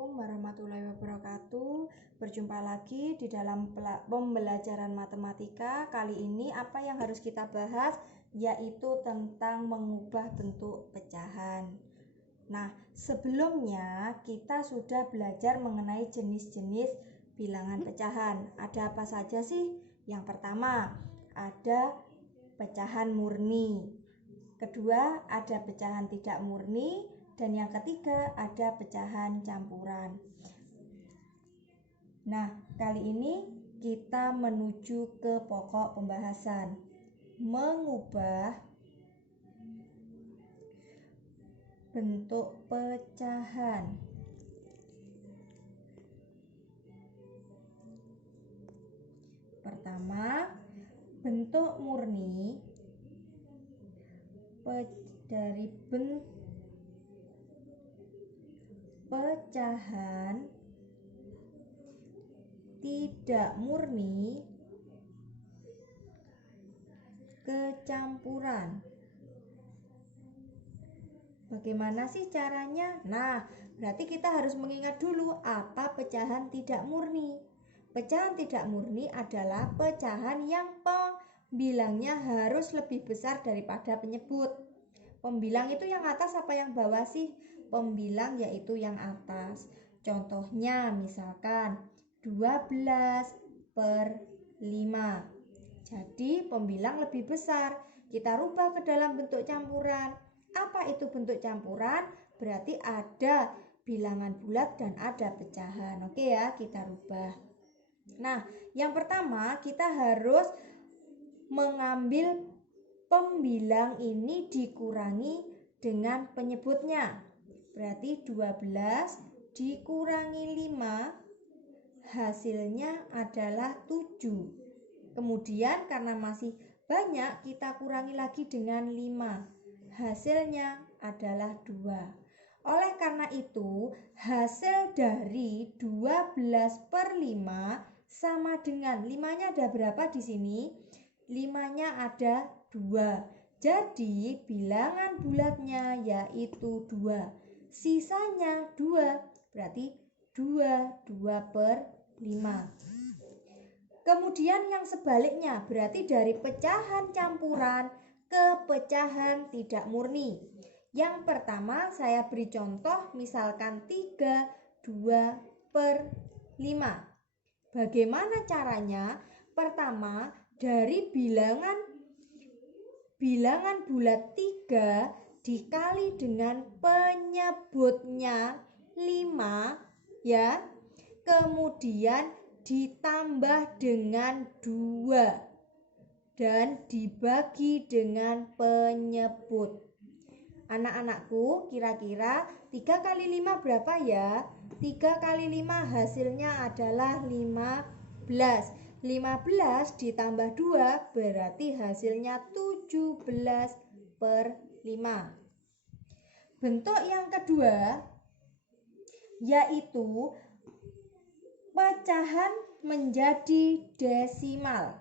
Assalamualaikum warahmatullahi wabarakatuh. Berjumpa lagi di dalam pembelajaran matematika. Kali ini apa yang harus kita bahas yaitu tentang mengubah bentuk pecahan. Nah, sebelumnya kita sudah belajar mengenai jenis-jenis bilangan pecahan. Ada apa saja sih? Yang pertama, ada pecahan murni. Kedua, ada pecahan tidak murni. Dan yang ketiga, ada pecahan campuran. Nah, kali ini kita menuju ke pokok pembahasan. Mengubah bentuk pecahan. Pertama, bentuk murni dari bentuk pecahan tidak murni kecampuran. Bagaimana sih caranya? Nah, berarti kita harus mengingat dulu apa pecahan tidak murni. Pecahan tidak murni adalah pecahan yang pembilangnya harus lebih besar daripada penyebut. Pembilang itu yang atas apa yang bawah sih? Pembilang yaitu yang atas. Contohnya misalkan 12/5. Jadi pembilang lebih besar. Kita rubah ke dalam bentuk campuran. Apa itu bentuk campuran? Berarti ada bilangan bulat dan ada pecahan. Oke ya, kita rubah. Nah, yang pertama kita harus mengambil pembilang ini dikurangi dengan penyebutnya. Berarti 12 dikurangi 5 hasilnya adalah 7. Kemudian karena masih banyak kita kurangi lagi dengan 5. Hasilnya adalah 2. Oleh karena itu hasil dari 12/5 sama dengan 5-nya ada berapa di sini? 5-nya ada 2. Jadi bilangan bulatnya yaitu 2. Sisanya 2. Berarti 2/5. Kemudian yang sebaliknya berarti dari pecahan campuran ke pecahan tidak murni. Yang pertama saya beri contoh misalkan 3/2/5. Bagaimana caranya? Pertama, dari bilangan bulat 3 dikali dengan penyebutnya 5 ya. Kemudian ditambah dengan 2 dan dibagi dengan penyebut. Anak-anakku, kira-kira 3 kali 5 berapa ya? 3 kali 5 hasilnya adalah 15. 15 ditambah 2 berarti hasilnya 17/5. Bentuk yang kedua yaitu pecahan menjadi desimal.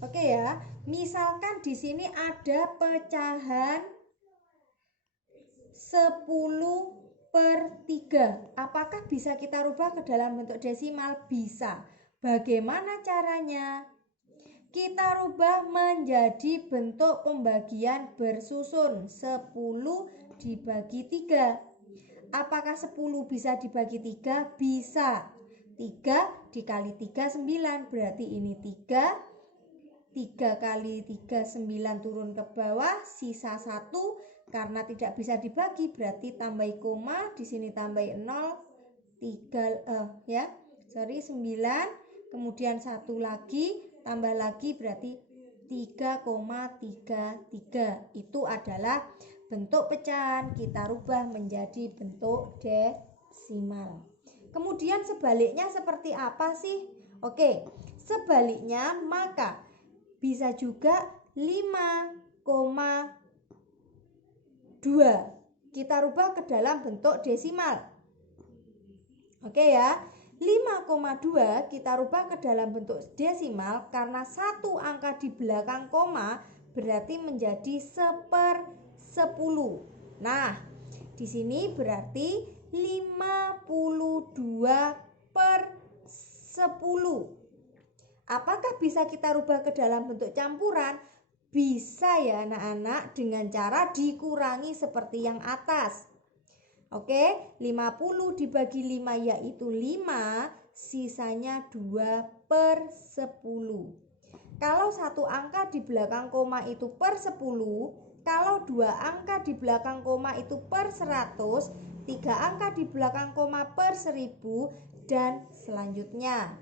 Oke ya, misalkan di sini ada pecahan 10/3. Apakah bisa kita rubah ke dalam bentuk desimal? Bisa. Bagaimana caranya? Kita rubah menjadi bentuk pembagian bersusun 10 dibagi 3. Apakah 10 bisa dibagi 3? Bisa. 3 dikali 3 9. Berarti ini 3. 3 kali 3 9 turun ke bawah, sisa 1. Karena tidak bisa dibagi berarti tambahi koma, di sini tambahi 0, 9, kemudian 1 lagi, tambah lagi berarti 3,33. Itu adalah bentuk pecahan, kita rubah menjadi bentuk desimal. Kemudian sebaliknya seperti apa sih? Oke, sebaliknya maka bisa juga 5,2 kita rubah ke dalam bentuk desimal. Oke ya, 5,2 kita rubah ke dalam bentuk desimal karena satu angka di belakang koma berarti menjadi 1/10. Nah, di sini berarti 52/10. Apakah bisa kita rubah ke dalam bentuk campuran? Bisa ya anak-anak, dengan cara dikurangi seperti yang atas. Oke, 50 dibagi 5 yaitu 5, sisanya 2/10. Kalau satu angka di belakang koma itu per 10, kalau dua angka di belakang koma itu per 100, tiga angka di belakang koma per 1000, dan selanjutnya.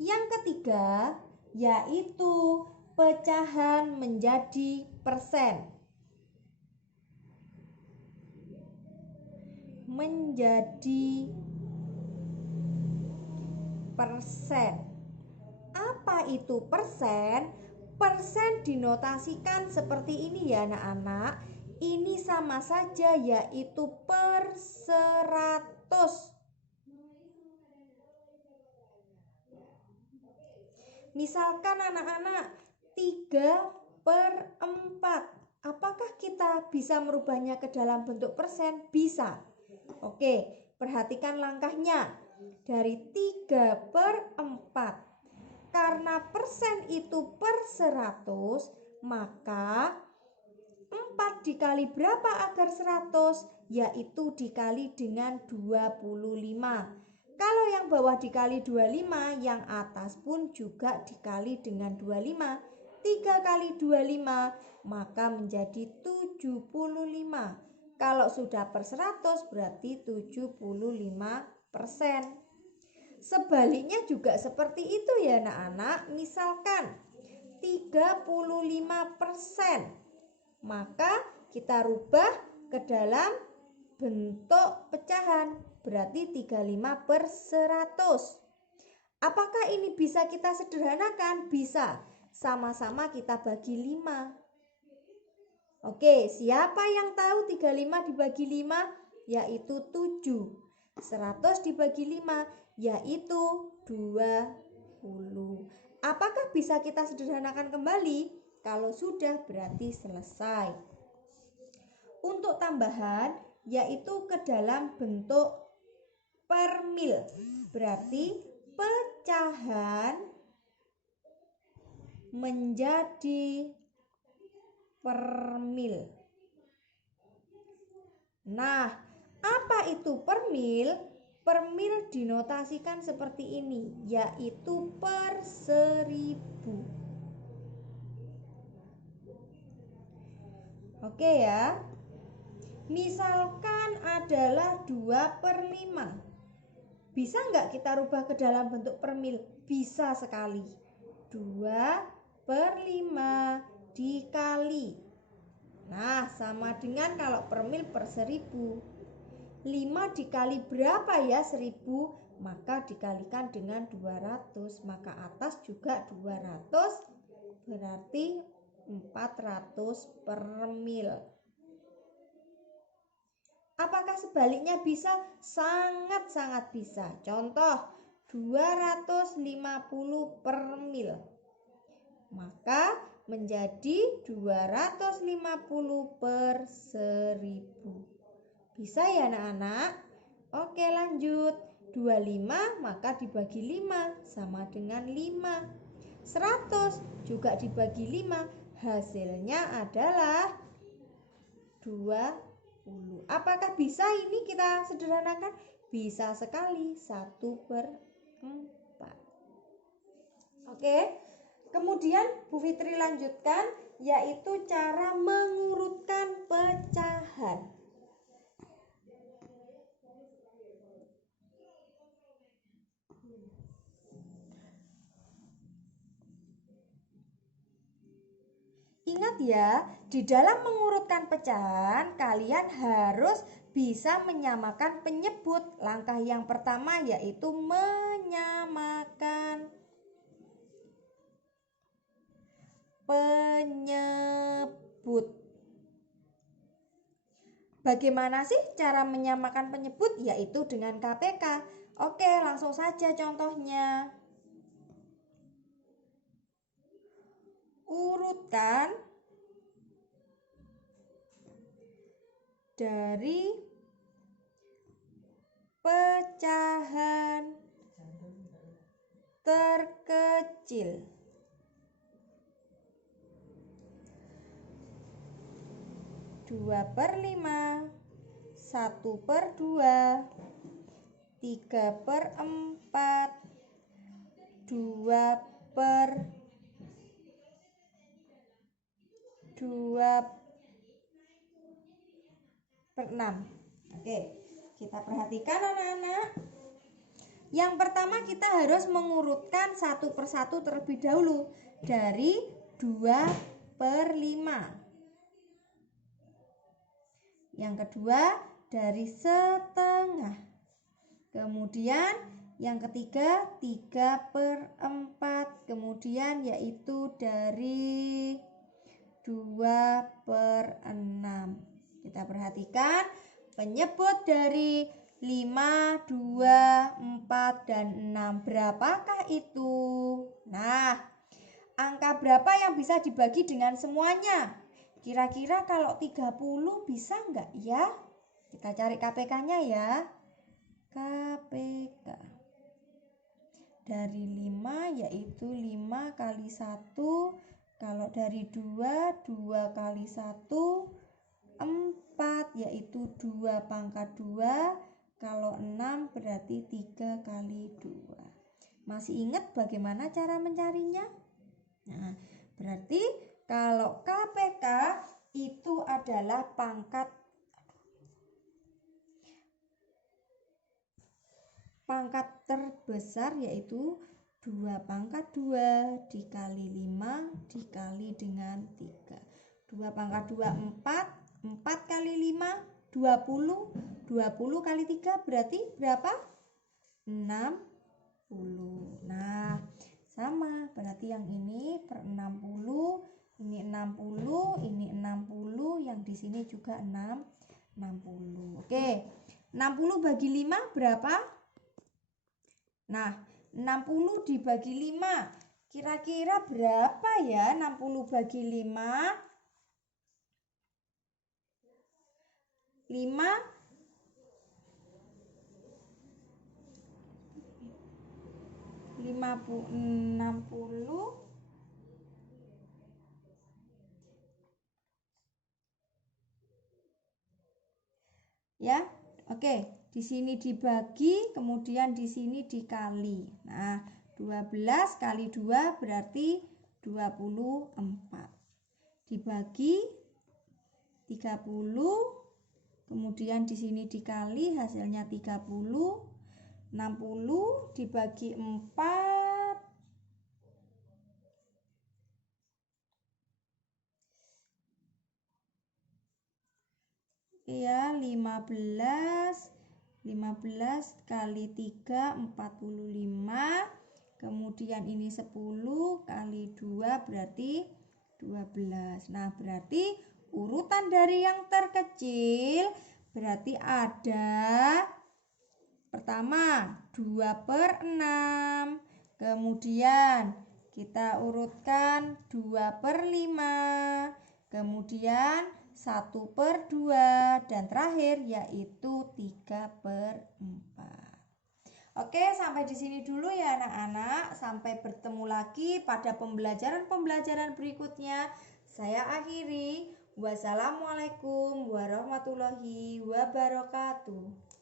Yang ketiga yaitu pecahan menjadi persen. Menjadi persen. Apa itu persen? Persen dinotasikan seperti ini ya anak-anak. Ini sama saja yaitu per 100. Misalkan anak-anak 3/4. Apakah kita bisa merubahnya ke dalam bentuk persen? Bisa. Oke, perhatikan langkahnya. Dari 3/4. Karena persen itu per 100, maka 4 dikali berapa agar 100? Yaitu dikali dengan 25. Kalau yang bawah dikali 25, yang atas pun juga dikali dengan 25. 3 kali 25, maka menjadi 75. Kalau sudah per 100 berarti 75%. Sebaliknya juga seperti itu ya anak-anak. Misalkan 35%, maka kita rubah ke dalam bentuk pecahan, berarti 35/100. Apakah ini bisa kita sederhanakan? Bisa. Sama-sama kita bagi 5. Oke, siapa yang tahu 35 dibagi 5? Yaitu 7. 100 dibagi 5 yaitu 20. Apakah bisa kita sederhanakan kembali? Kalau sudah berarti selesai. Untuk tambahan yaitu ke dalam bentuk per mil. Berarti pecahan menjadi per mil. Nah, apa itu per mil? Per mil dinotasikan seperti ini, yaitu per 1000. Oke ya. Misalkan adalah 2/5. Bisa nggak kita rubah ke dalam bentuk per mil? Bisa sekali. 2/5 dikali. Nah, sama dengan kalau per mil per 1000. 5 dikali berapa ya 1000? Maka dikalikan dengan 200. Maka atas juga 200, berarti 400 per mil. Apakah sebaliknya bisa? Sangat-sangat bisa. Contoh 250 per mil. Maka menjadi 250 per 1000. Bisa ya anak-anak? Oke, lanjut. 25 maka dibagi 5 sama dengan 5. 100 juga dibagi 5, hasilnya adalah 20. Apakah bisa ini kita sederhanakan? Bisa sekali, 1/4. Oke. Kemudian Bu Fitri lanjutkan yaitu cara mengurutkan pecahan. Ingat ya, di dalam mengurutkan pecahan kalian harus bisa menyamakan penyebut. Langkah yang pertama yaitu menyamakan penyebut. Bagaimana sih cara menyamakan penyebut? Yaitu dengan KPK. Oke, langsung saja contohnya. Urutkan dari pecahan terkecil. 2/5, 1/2, 3/4, 2/6. Oke, kita perhatikan anak-anak. Yang pertama kita harus mengurutkan satu persatu terlebih dahulu dari 2/5. Yang kedua dari setengah. Kemudian yang ketiga 3/4. Kemudian yaitu dari 2/6. Kita perhatikan penyebut dari 5, 2, 4, dan 6. Berapakah itu? Nah, angka berapa yang bisa dibagi dengan semuanya? Kira-kira kalau 30 bisa enggak ya? Kita cari KPK-nya ya. KPK. Dari 5 yaitu 5 kali 1. Kalau dari 2, 2 kali 1. 4 yaitu 2 pangkat 2. Kalau 6 berarti 3 kali 2. Masih ingat bagaimana cara mencarinya? Nah, berarti kalau KPK itu adalah pangkat terbesar, yaitu 2 pangkat 2 dikali 5 dikali dengan 3. 2 pangkat 2 4, 4 kali 5 20, 20 kali 3 berarti berapa? 60. Nah, sama, berarti yang ini per 60, ini 60, ini 60, yang di sini juga 60. Oke, 60 bagi 5 berapa? Nah, 60 dibagi 5. Kira-kira berapa ya 60 bagi 5? 5 60 ya. Oke, di sini dibagi, kemudian di sini dikali. Nah, 12 kali 2 berarti 24. Dibagi 30, kemudian di sini dikali, hasilnya 30. 60 dibagi 4 ya 15 kali 3 45, kemudian ini 10 kali 2 berarti 12. Nah, berarti urutan dari yang terkecil berarti ada pertama 2/6, kemudian kita urutkan 2/5, kemudian 1/2, dan terakhir yaitu 3/4. Oke, sampai di sini dulu ya anak-anak. Sampai bertemu lagi pada pembelajaran berikutnya. Saya akhiri. Wassalamualaikum warahmatullahi wabarakatuh.